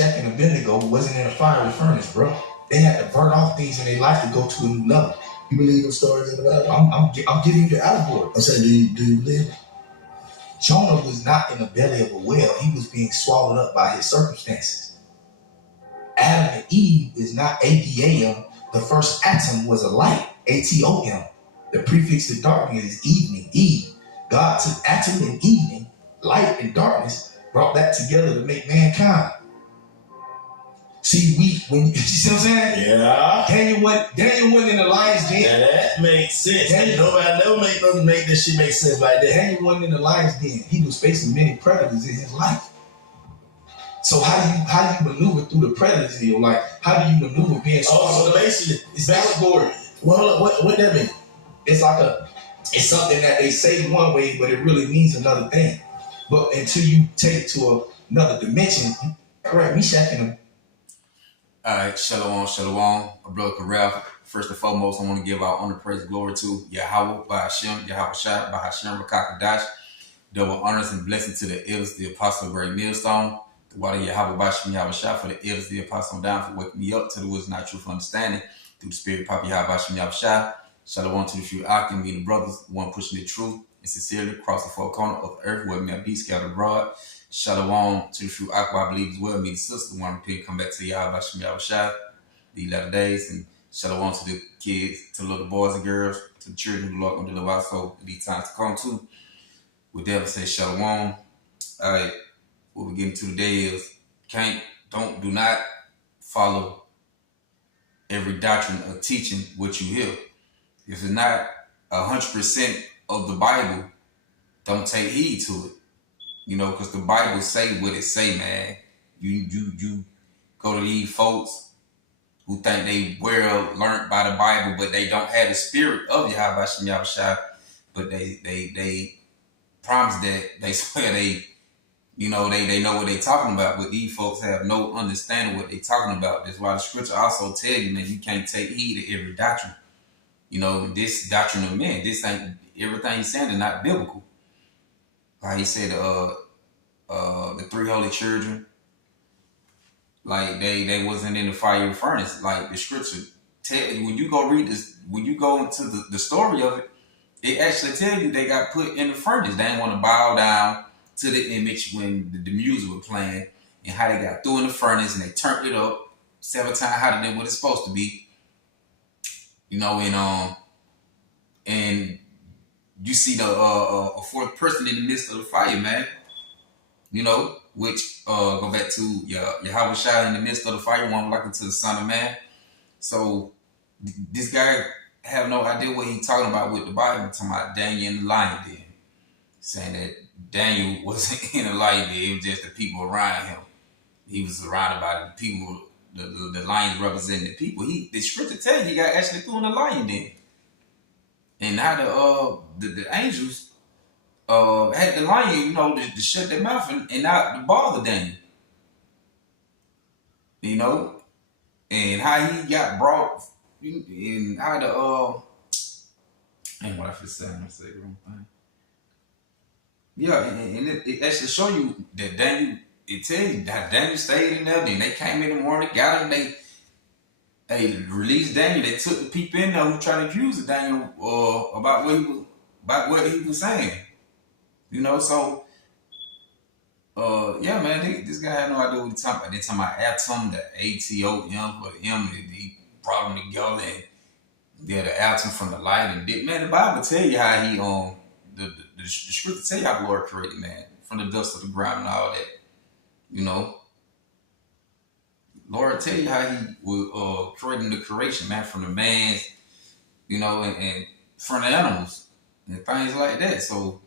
Meshach, and Abednego wasn't in a fiery furnace, bro. They had to burn off things in their life to go to a new level. You believe those stories in the Bible? I'm giving you the allegory. I'm saying, do you believe it? Jonah was not in the belly of a whale. He was being swallowed up by his circumstances. Adam and Eve is not ADAM. The first atom was a light, ATOM. The prefix to darkness is evening, Eve. God took atom and evening, light and darkness, brought that together to make mankind. See, you see what I'm saying? Yeah. Daniel went in the lion's den. Yeah, that makes sense. Nobody never make this shit make sense like that. Daniel went in the lion's den. He was facing many predators in his life. So how do you maneuver through the predators in your life? How do you maneuver being so basically it's allegory. Well, what that mean? It's something that they say one way, but it really means another thing. But until you take it to another dimension, correct Meshach and all right, shalom, brother Karel. First and foremost, I want to give our honor, praise, glory to Yahweh, by Hashem, Yahweh Shai, by Hashem, Rakakadash. Double honors and blessings to the elders, the apostle of Great Millstone, the water Yahweh, by Hashem, Yahweh Shai, for the elders, the apostle down, for waking me up to the wisdom, not truth, understanding, through the spirit, Papa Yahweh, by Hashem, Yahweh Shai. Shalom to the few Akim, being the brothers, one pushing the truth and sincerely across the four corners of the earth, where may be scattered abroad. Shalom to the true Aqua, I believe as well. Me, the sister, one repent, come back to Yahweh Hashem Yahweh Shai these latter days. And shalom to the kids, to the little boys and girls, to the children who Lord going to deliver our soul in these times to come to. With that, we say shalom. All right, what we're getting to today is do not follow every doctrine or teaching what you hear. If it's not 100% of the Bible, don't take heed to it. You know, because the Bible say what it say, man. You go to these folks who think they well learned by the Bible, but they don't have the spirit of Yahweh Hashem Yahweh Shai. But they promise that they swear they know what they talking about. But these folks have no understanding what they talking about. That's why the scripture also tell you, man, you can't take heed to every doctrine. You know, this doctrine of men, this ain't everything he's saying is not biblical. Like he said, the three holy children, like they wasn't in the fiery furnace. Like the scripture tell you, when you go read this, when you go into the story of it, it actually tell you they got put in the furnace. They didn't want to bow down to the image when the music was playing, and how they got through in the furnace and they turned it up 7 times hotter than what it's supposed to be. You know, and you see the a fourth person in the midst of the fire, man. You know, which go back to Yahweh Shai in the midst of the fire, one like to the Son of Man. So this guy have no idea what he's talking about with the Bible. Talking about Daniel in the lion den, saying that Daniel wasn't in the lion den. It was just the people around him. He was surrounded by the people. The lions representing the people. The scripture tells you he got actually thrown in the lion den. And how the angels had the lion, you know, to shut their mouth and not to bother Daniel. You know? And how he got brought, and how and what I should say, I'm gonna say the wrong thing. Yeah, and it actually show you that Daniel, it tells you that Daniel stayed in there, then they came in the morning, got him, they released Daniel. They took the people in there who tried to accuse Daniel about what he was saying. You know, so yeah, man, this guy had no idea what he's talking about. They talking about atom, the ATOM, but the M, he brought them together, and the atom from the light, and man, the Bible tell you how he the scripture tell you how the Lord created man from the dust of the ground and all that. You know. Lord tell you how he was creating the creation, man, from the man's, you know, and from the animals and things like that. So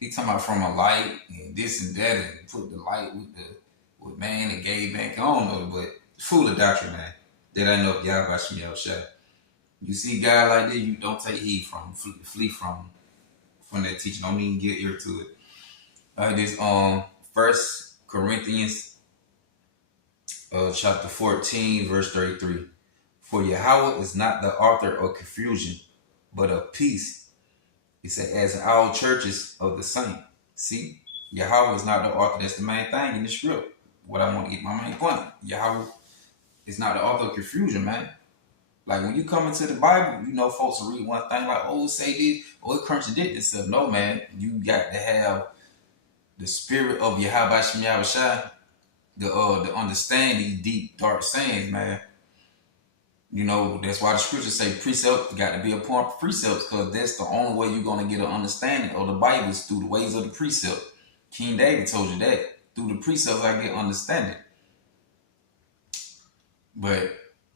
he talking about from a light and this and that, and put the light with man and gave back. I don't know, but full of doctrine, man. That I know Yahweh Hashem Yahweh Shai. You see a guy like that, you don't take heed from, flee from that teaching. Don't even get ear to it. This 1 Corinthians chapter 14, verse 33. For Yahweh is not the author of confusion, but of peace. He said, as in all churches of the saint. See, Yahweh is not the author. That's the main thing in the script. what I want to get my main point. Yahweh is not the author of confusion, man. Like when you come into the Bible, you know, folks will read one thing like, oh, say this, oh, it contradicts itself. No, man, you got to have the spirit of Yahweh Shem Yahushua, the understand these deep, dark sayings, man. You know, that's why the scriptures say precepts got to be upon precepts, because that's the only way you're going to get an understanding of the Bible is through the ways of the precept. King David told you that. Through the precepts, I get understanding. But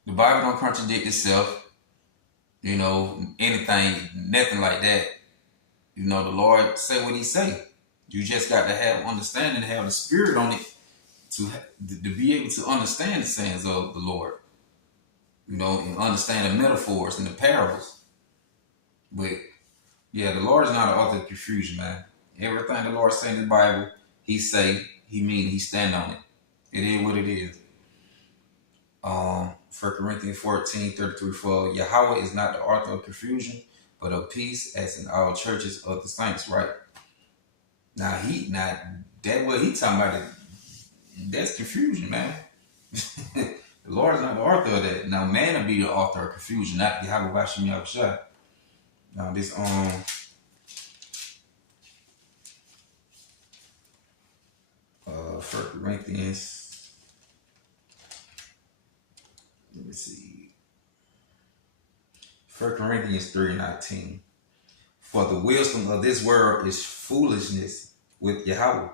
the Bible don't contradict itself. You know, anything, nothing like that. You know, the Lord say what he say. You just got to have understanding, have the spirit on it to be able to understand the sayings of the Lord. You know, and understand the metaphors and the parables. But yeah, the Lord is not an author of confusion, man. Everything the Lord say in the Bible, he say, he mean, he stand on it. It is what it is. 1 Corinthians 14, 33, 4. Yahweh is not the author of confusion, but of peace, as in all churches of the saints, right? Now that what he talking about, that's confusion, man. The Lord is not the author of that. Now man will be the author of confusion, not Yahweh Bashem Yahushua. Now this 1 Corinthians, let me see. 1 Corinthians 3:19. For the wisdom of this world is foolishness with Yahweh.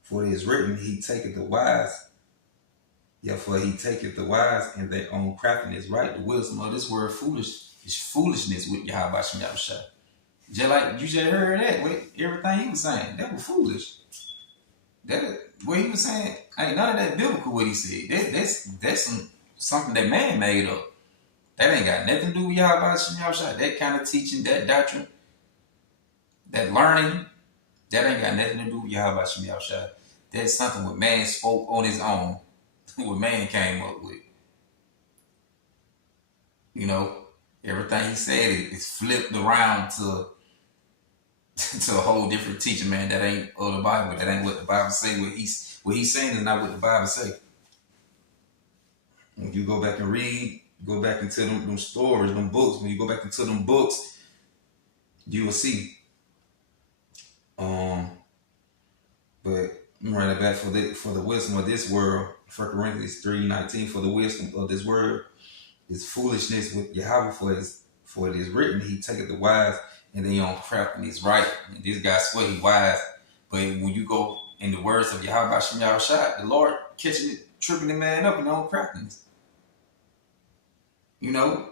For it is written, he taketh the wise. Yeah, for he taketh the wise in their own craftiness, right? The wisdom of this world is foolishness with Yahweh Bashem Yahushua. Just like you just heard that with everything he was saying. That was foolish. That what he was saying ain't none of that biblical what he said. That's something that man made up. That ain't got nothing to do with Yahweh Bashem Yahushua. That kind of teaching, that doctrine, that learning, that ain't got nothing to do with Yahweh Bashem Yahushua. That's something what man spoke on his own. What man came up with. You know, everything he said is flipped around to a whole different teaching, man. That ain't of the Bible. That ain't what the Bible say. What he's saying is not what the Bible say. When you go back and read, go back into them stories, them books. When you go back into them books, you will see. But I'm running back for the wisdom of this world. 1 Corinthians 3:19. For the wisdom of this world is foolishness with Yahweh. For it is written, he taketh the wise and their own craftiness, right? And this guy swear he wise, but when you go in the words of Yahweh Bashem Yahushua, the Lord tripping the man up in their own craftiness. You know,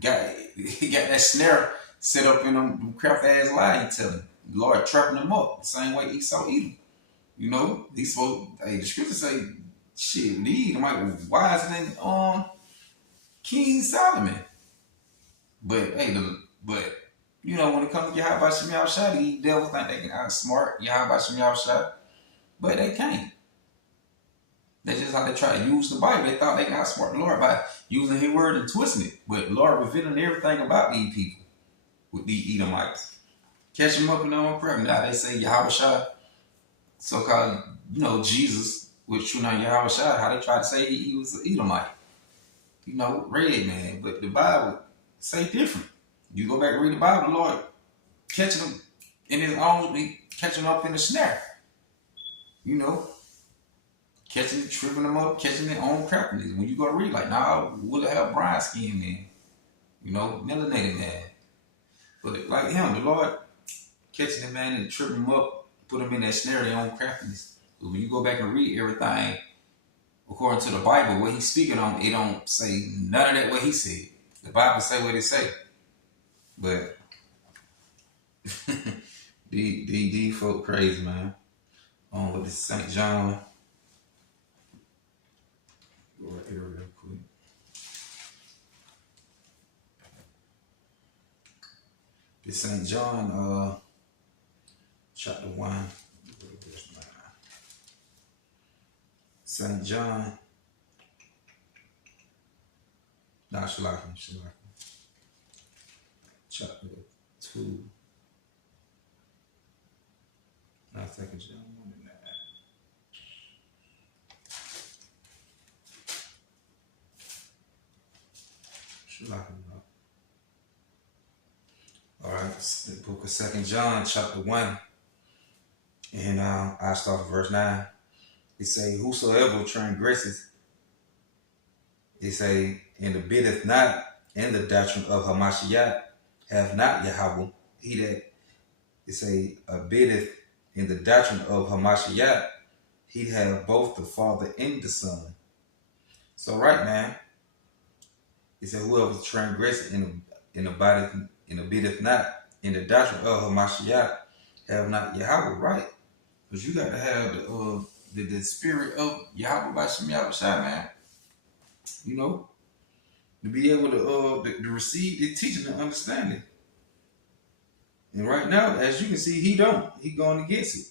he got that snare set up in them craft ass lie. He telling the Lord trapping them up the same way Esau eat them. You know, he's supposed. Hey, the scripture say, shit, lead. I'm like, wiser than King Solomon. But hey, you know, when it comes to Yahweh Bashem Yahushua, the devils think they can outsmart Yahweh Bashem Yahushua, but they can't. That's just how they try to use the Bible. They thought they can outsmart the Lord by using his word and twisting it. But the Lord revealing everything about these people with these Edomites. Catch them up in their own prayer. Now they say Yahushua, so-called, you know, Jesus, with true name Yahushua, how they try to say he was an Edomite. You know, red man. But the Bible say different. You go back and read the Bible, the Lord catching them in his own, catching them up in the snare. You know, tripping them up, catching their own craftiness. When you go to read, like, nah, we'll have brown skin man. You know, melanated man. But like him, the Lord catching the man and tripping him up, put him in that snare, their own craftiness. But when you go back and read everything according to the Bible, what he's speaking on, it don't say none of that what he said. The Bible say what it say. But these folk crazy, man. On with this St. John. Go right here real quick. This St. John, chapter 1. St. John. Nah, Shalaki. Chapter 2. Not second John 1 and that. you talking about? All right, it's the book of 2 John, chapter 1. And I start at verse 9. It say, whosoever transgresses, it say, and abideth not in the doctrine of Hamashiach, have not Yahweh. He that, it say, abideth in the doctrine of Hamashiach, he have both the Father and the Son. So right now, it said, whoever transgresses and abideth not in the doctrine of Hamashiach, have not Yahweh, right? Because you got to have the spirit of Yahweh by Shem Yahushua, man. You know, to be able to receive the teaching and understanding. And right now, as you can see, he don't. He going against it.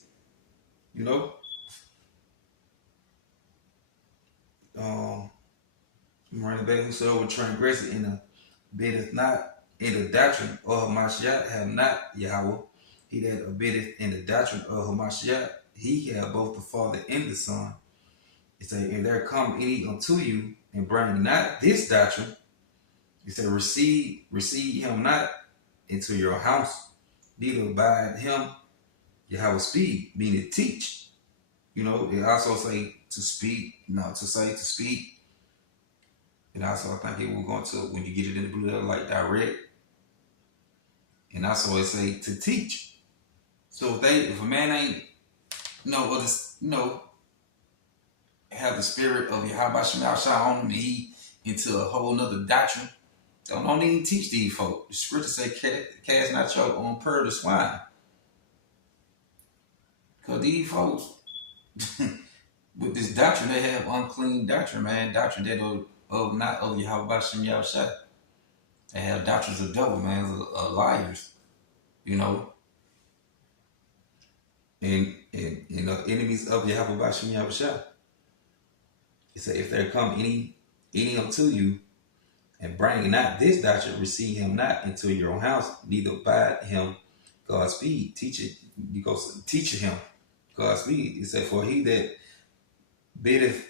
You know. Running back, whosoever transgresseth and abideth not in the doctrine of Hamashiach, have not Yahweh. He that abideth in the doctrine of Hamashiach, he have both the Father and the Son. It say, and there come any unto you, and bring not this doctrine. It say, receive him not into your house, neither abide him Yahweh speak, meaning teach. You know, it also say to speak, to speak. And also I think it will go into when you get it in the blue letter, like direct. And also it say to teach. So if a man ain't have the spirit of Yahweh Shem Shah on him, he into a whole nother doctrine. Don't even teach these folk. The scripture say, cast not your own pearl to swine. Because these folks, with this doctrine, they have unclean doctrine, man. Doctrine that of not of Yahweh Shem Shah. They have doctrines of devil, man, of liars. You know. And enemies of Yahweh Shem Shah. It said, if there come any unto you, and bring not this doctrine, receive him not into your own house, neither abide him Godspeed. Teach it, because teach him Godspeed. It said, for he that biddeth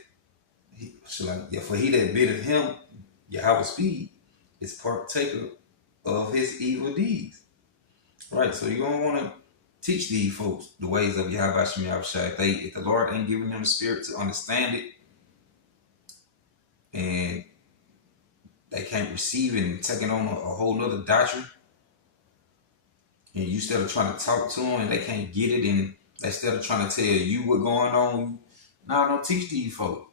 him Yahweh speed is partaker of his evil deeds. Right, so you're gonna want to teach these folks the ways of Yahweh Shem Yahushua. If the Lord ain't giving them the spirit to understand it, and they can't receive it and taking on a whole nother doctrine, and you instead of trying to talk to them and they can't get it, and instead of trying to tell you what's going on, don't teach these folks.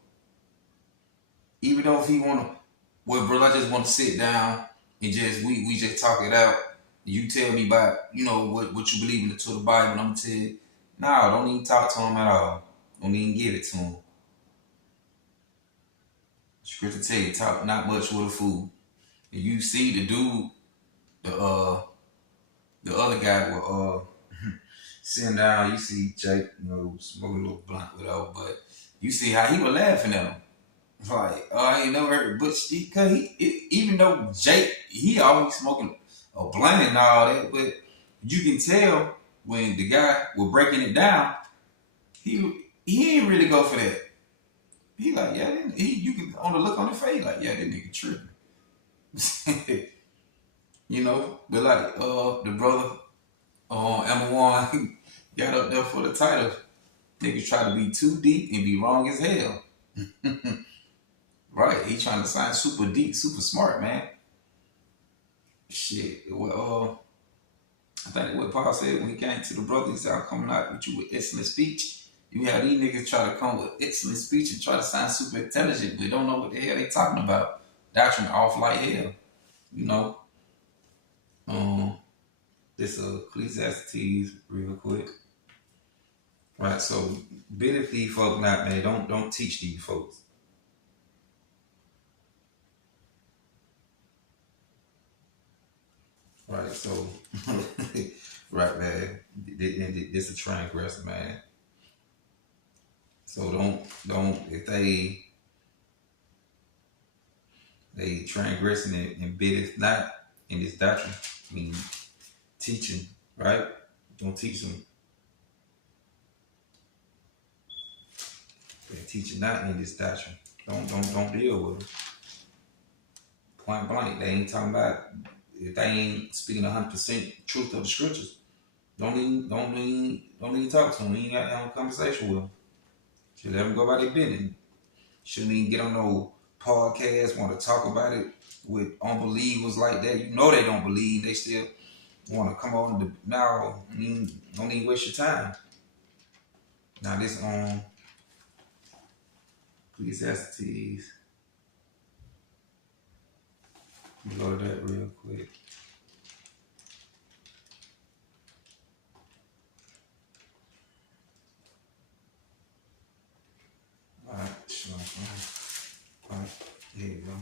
Even though if he want to, well, brother, I just want to sit down and we just talk it out. You tell me about, what you believe in to the Bible, and I'm going to tell you, don't even talk to him at all. Don't even give it to him. Scripture tell you, talk not much with a fool. And you see the dude, the other guy will sitting down, you see Jake, smoking a little blunt, whatever, but you see how he was laughing at him. Like, I ain't never heard, but because even though Jake, he always smoking a blunt and all that, but you can tell when the guy was breaking it down, he ain't really go for that. He like, you can on the look on the face, like, that nigga tripping. But like the brother Emma Wan got up there for the title. Niggas try to be too deep and be wrong as hell. Right, he trying to sound super deep, super smart, man. Shit. Well, I think what Paul said when he came to the brother, he said, I'm coming out with you with excellent speech. You have these niggas try to come with excellent speech and try to sound super intelligent, but don't know what the hell they talking about. Doctrine off like hell. This Ecclesiastes real quick. Right, so bid these folk not, man. Don't teach these folks. Right, so right, man. This a transgressor, man. So don't if they transgressing and biddeth not in this doctrine, I mean teaching, right? Don't teach them. They're teaching not in this doctrine. Don't deal with them. point blank. They ain't talking about if they ain't speaking 100% truth of the scriptures. Don't even talk to them. We ain't got to have a conversation with them. Should let them go by their business. Shouldn't even get on no podcast, want to talk about it with unbelievers like that. You know they don't believe. They still want to come on the now. Don't even waste your time. Now this Ecclesiastes. Let me go to that real quick. Alright, sure. Alright, here you go.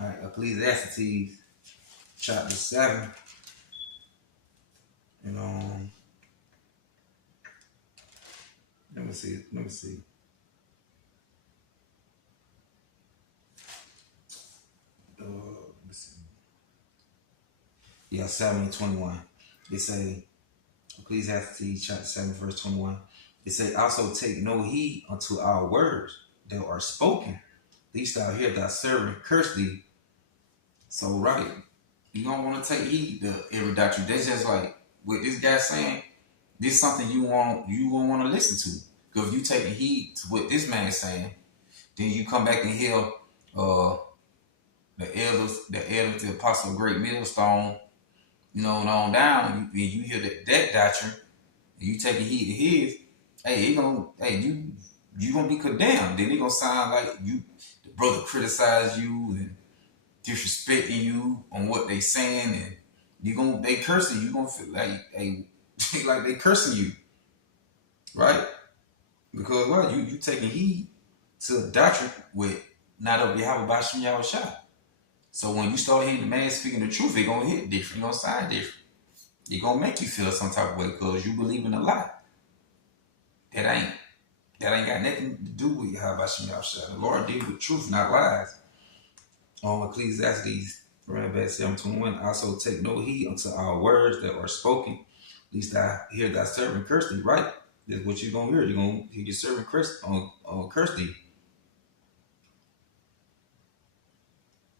Alright, Ecclesiastes chapter 7. And let me see. Let me see. Yeah, 7:21. It say, Ecclesiastes chapter 7, verse 21. It say, also take no heed unto our words that are spoken, lest thou hear thy servant curse thee. So right, you don't want to take heed to every doctrine. That's just like what this guy saying. This is something you won't want to listen to. Because if you taking heed to what this man is saying, then you come back and hear the elders, the apostle of Great Millstone, and on down, and you hear that doctrine, and you taking heed to his, you gonna be condemned. Then it gonna sound like the brother criticize you and disrespecting you on what they saying, and they cursing you. You gonna feel like they cursing you, right? Because you taking heed to a doctrine with not of Yahweh Bashim Yahushua. So when you start hearing the man speaking the truth, it gonna hit different. It gonna sound different. It gonna make you feel some type of way because you believe in a lie. That ain't got nothing to do with Yahweh Bashim Yahushua. The Lord deals with truth, not lies. Ecclesiastes 7:21. Also take no heed unto our words that are spoken, lest I hear thy servant curse thee. Right? That's what you're gonna hear. You're gonna hear your servant curse thee.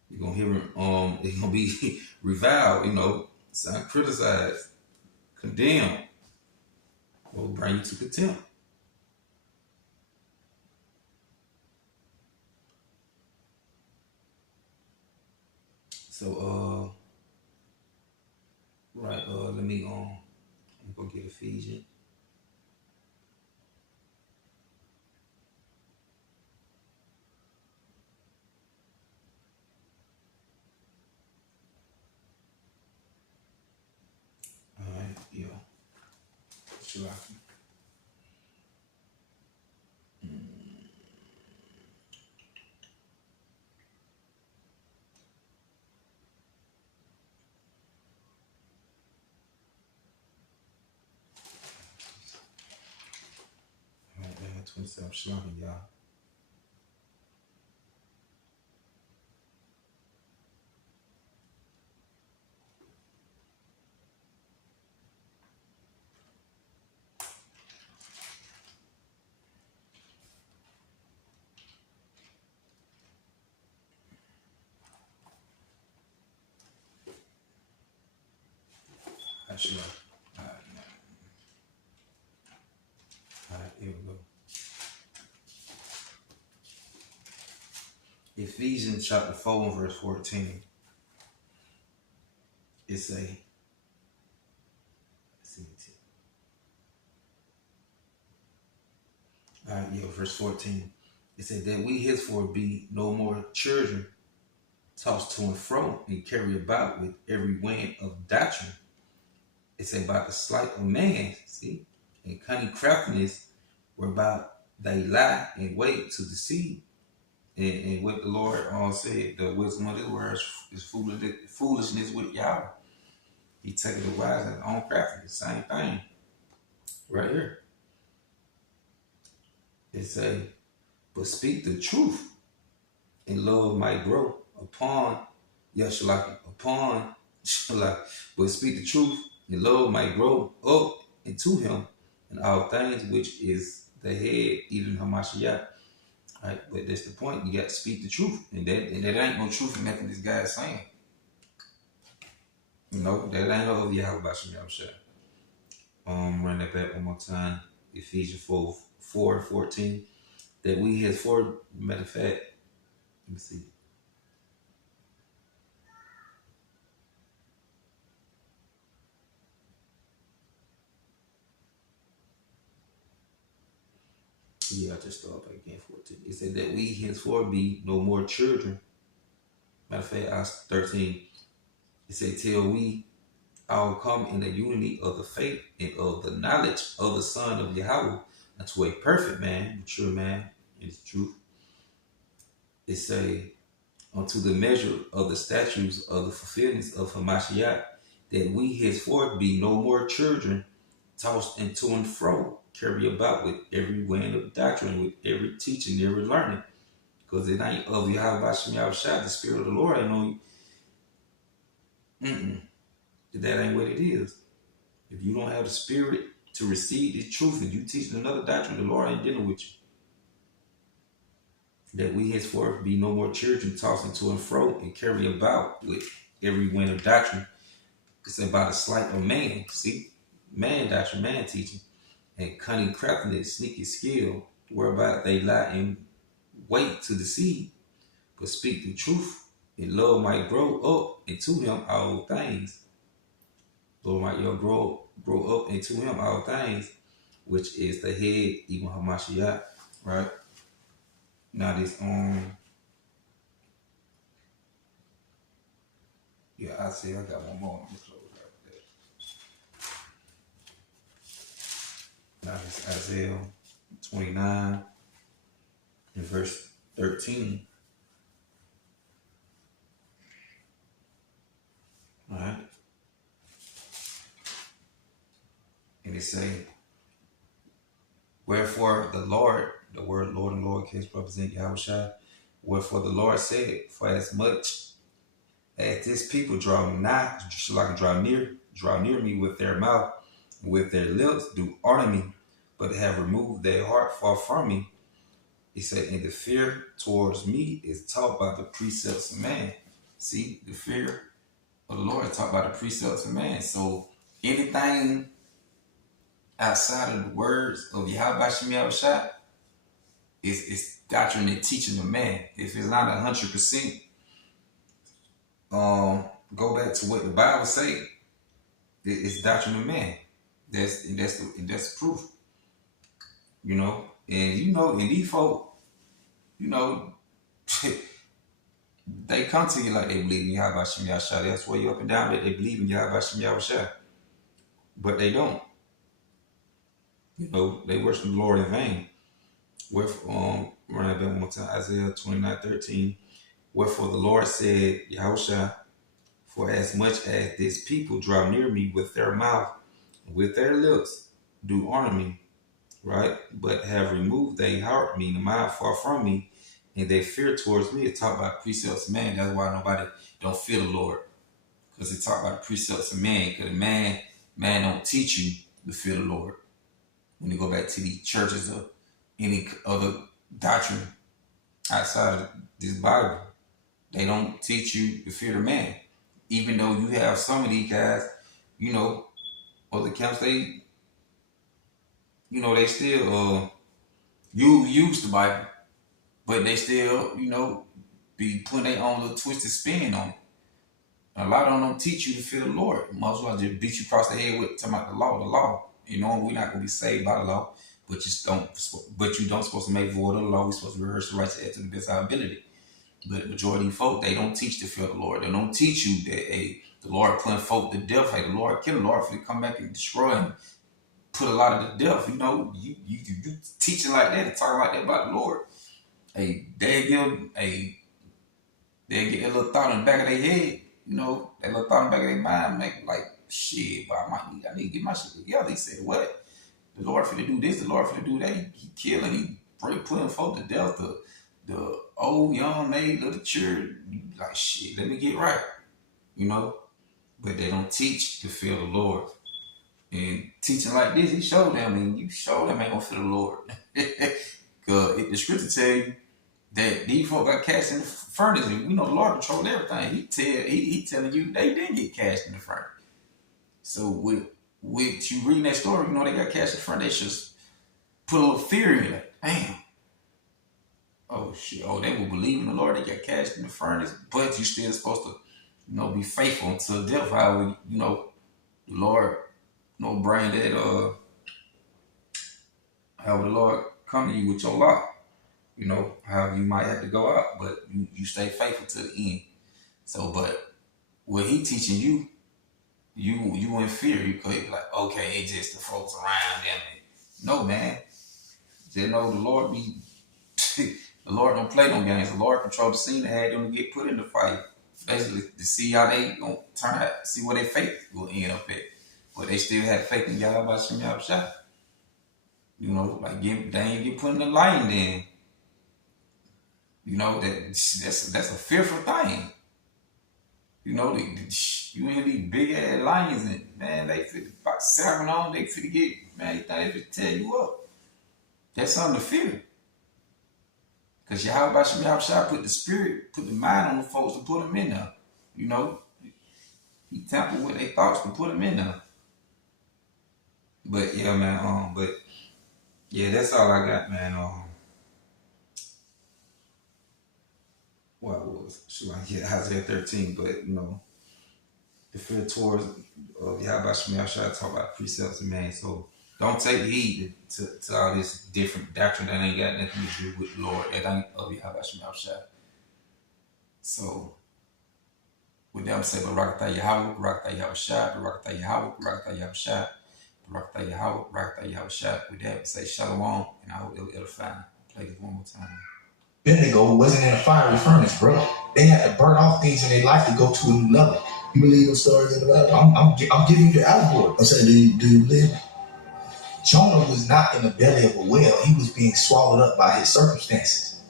You're gonna hear him. It's gonna be reviled. Sound criticized, condemned, or bring you to contempt. So let me I'm gonna get Ephesians. Alright, yeah. Sure. Alright, 27. Shalom, y'all. Sure. Alright, here we go. Ephesians chapter 4 and verse 14. It say, verse 14. It said that we henceforth be no more children, tossed to and fro and carried about with every wind of doctrine. It's about the sleight of man, see, and cunning craftiness, whereby they lie and wait to deceive. And what the Lord said, the wisdom of his words is foolishness with Yahweh. He taketh the wise and own craftiness, same thing. Right here. It say, but speak the truth, and love might grow upon Yahshua, but speak the truth, and love might grow up into him, and all things which is the head, even Hamashiach. Right? But that's the point. You got to speak the truth. And that ain't no truth in nothing this guy is saying. That ain't no of Yahweh Bashim Yahushua. Run that back one more time. Ephesians 4:14. That we henceforth, matter of fact, let me see. Yeah, I just started back again 14. It said that we henceforth be no more children. Matter of fact, I 13. It said, till we all come in the unity of the faith and of the knowledge of the Son of Yahweh, unto a perfect man, mature man, in the truth. It say, unto the measure of the statutes of the fulfillment of Hamashiach, that we henceforth be no more children, tossed into and fro, carry about with every wind of doctrine, with every teaching, every learning. Because it ain't of Yahweh Bashim Yahushua, the Spirit of the Lord ain't on you. That ain't what it is. If you don't have the Spirit to receive the truth and you teach another doctrine, the Lord ain't dealing with you. That we henceforth be no more children, tossing to and fro and carry about with every wind of doctrine. It's about a sleight of man. See? Man doctrine, man teaching. And cunning craftiness, sneaky skill, whereby they lie in wait to deceive, but speak the truth, and love might grow up into him all things. Love might grow up into him all things, which is the head, even Hamashiach, right? Now this I say I got one more. Let me close right there. Now this Isaiah 29 and verse 13. All right. And it say, wherefore the Lord, the word Lord and lowercase represent Yahushua. Wherefore the Lord said, for as much as this people draw nigh, so I can draw near me with their mouth, with their lips do honor me, but have removed their heart far from me. He said, and the fear towards me is taught by the precepts of man. See, the fear of the Lord is taught by the precepts of man. So anything outside of the words of Yahweh Bashim Yahushua is doctrine and teaching of man. If it's not 100%, go back to what the Bible say. It's doctrine of man. That's the proof. And these folk, they come to you like they believe in Yahweh Bashim Yahushua. That's why you up and down that they believe in Yahweh Bashim Yahushua. But they don't. They worship the Lord in vain. Run that back one more time, Isaiah 29:13. Wherefore the Lord said, Yahushua, for as much as this people draw near me with their mouth, with their lips, do honor me, right? But have removed their heart, meaning the mind far from me, and their fear towards me is taught by precepts of man. That's why nobody don't fear the Lord. Because it's taught by the precepts of man. Because man don't teach you to fear the Lord. When you go back to the churches or any other doctrine outside of this Bible, they don't teach you to fear the man. Even though you have some of these guys, other camps, they still use the Bible, but they still, be putting their own little twisted spin on it. And a lot of them don't teach you to fear the Lord. Most of them just beat you across the head with talking about the law. We're not gonna be saved by the law, but you don't supposed to make void of the law. We're supposed to rehearse the right to the best of our ability. But the majority of folk, they don't teach to fear the Lord. They don't teach you that the Lord putting folk to death. Hey, the Lord kill the Lord if he come back and destroy him, put a lot of the death. You teaching like that and talking like that about the Lord. Hey, they get that little thought in the back of their head. That little thought in the back of their mind, make like shit. But I need to get my shit together. He said, what? The Lord finna do this. The Lord finna do that. He killing. He putting folk to death. The old, young, maid, little children, like shit, let me get right, But they don't teach to fear the Lord. And teaching like this, he showed them, and you showed them ain't gonna fear the Lord. Cause the scripture tell you that these folk got cast in the furnace, and we know the Lord controls everything. He telling you they didn't get cast in the furnace. So with you reading that story, you know they got cast in the furnace. They just put a little fear in you, like, damn. Oh shit! Oh, they will believe in the Lord. They got cast in the furnace, but you still supposed to, be faithful until death. However, the Lord, bring that however the Lord come to you with your lot. However you might have to go out, but you stay faithful to the end. So, but what he teaching you, you in fear. You could be like, okay, it's just the folks around them. No, man. Just know the Lord be. The Lord don't play no games. The Lord control the scene and had them to get put in the fight, basically to see how they gonna turn out, see where their faith will end up at. But they still had faith in God by Shem Yahushua. Like they ain't get put in the lion den. That's a fearful thing. You hear these big ass lions and man, they fit about 7 on, they fit to get, man, they think they fit to tear you up. That's something to fear. Because Yahweh Shem Yahushua put the spirit, put the mind on the folks to put them in there. He tampered with their thoughts to put them in there. But yeah, man, that's all I got, man. What was Isaiah 13, but the fear towards Yahweh Shem Yahushua talk about precepts and man. So don't take heed to all this different doctrine that ain't got nothing to do with the Lord. That ain't of Yahweh Shem Yahushua. So with that, I'm saying, Barakatah Yahweh, Barakatah Yahushua, Barakatah Yahweh, Barakatah Yahushua, Barakatah Yahweh, Barakatah Yahushua. With that, say Shalom, and I hope it'll edify. Play this one more time. Abednego wasn't in a fiery furnace, bro. They had to burn off things in their life to go to a new level. You believe those stories in the Bible? I'm giving you the allegory. I'm saying, do you believe it? Jonah was not in the belly of a whale. He was being swallowed up by his circumstances.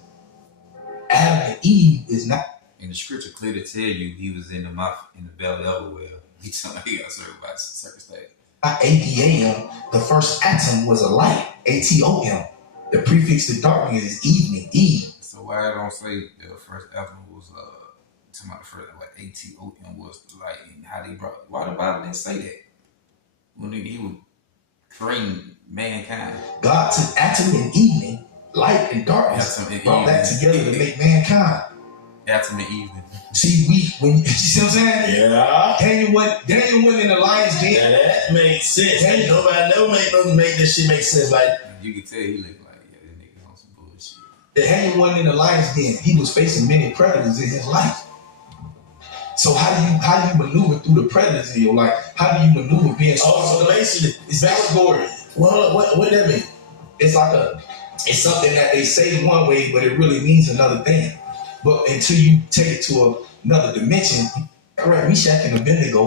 Adam and Eve is not. And the scripture clearly tell you he was in the mouth, in the belly of a whale. He got served by circumstance. ATAM, the first atom was a light. ATOM. The prefix to darkness is evening, Eve. So why I don't say the first atom was to my first ATOM was the light, and how they brought? Why the Bible didn't say that when he was creating mankind? God took atom and evening, light and darkness, brought that together to make mankind. Atom and evening. See, you see what I'm saying? Yeah. Daniel went in the lion's den. Yeah, that makes sense. Nobody never make this shit make sense. Like you can tell he looked like that nigga on some bullshit. Daniel wasn't in the lion's den. He was facing many predators in his life. So how do you maneuver through the predators in your life? How do you maneuver being? So basically, it's allegory. Well, what that mean? It's something that they say one way, but it really means another thing. But until you take it to another dimension, right? Meshach and Abednego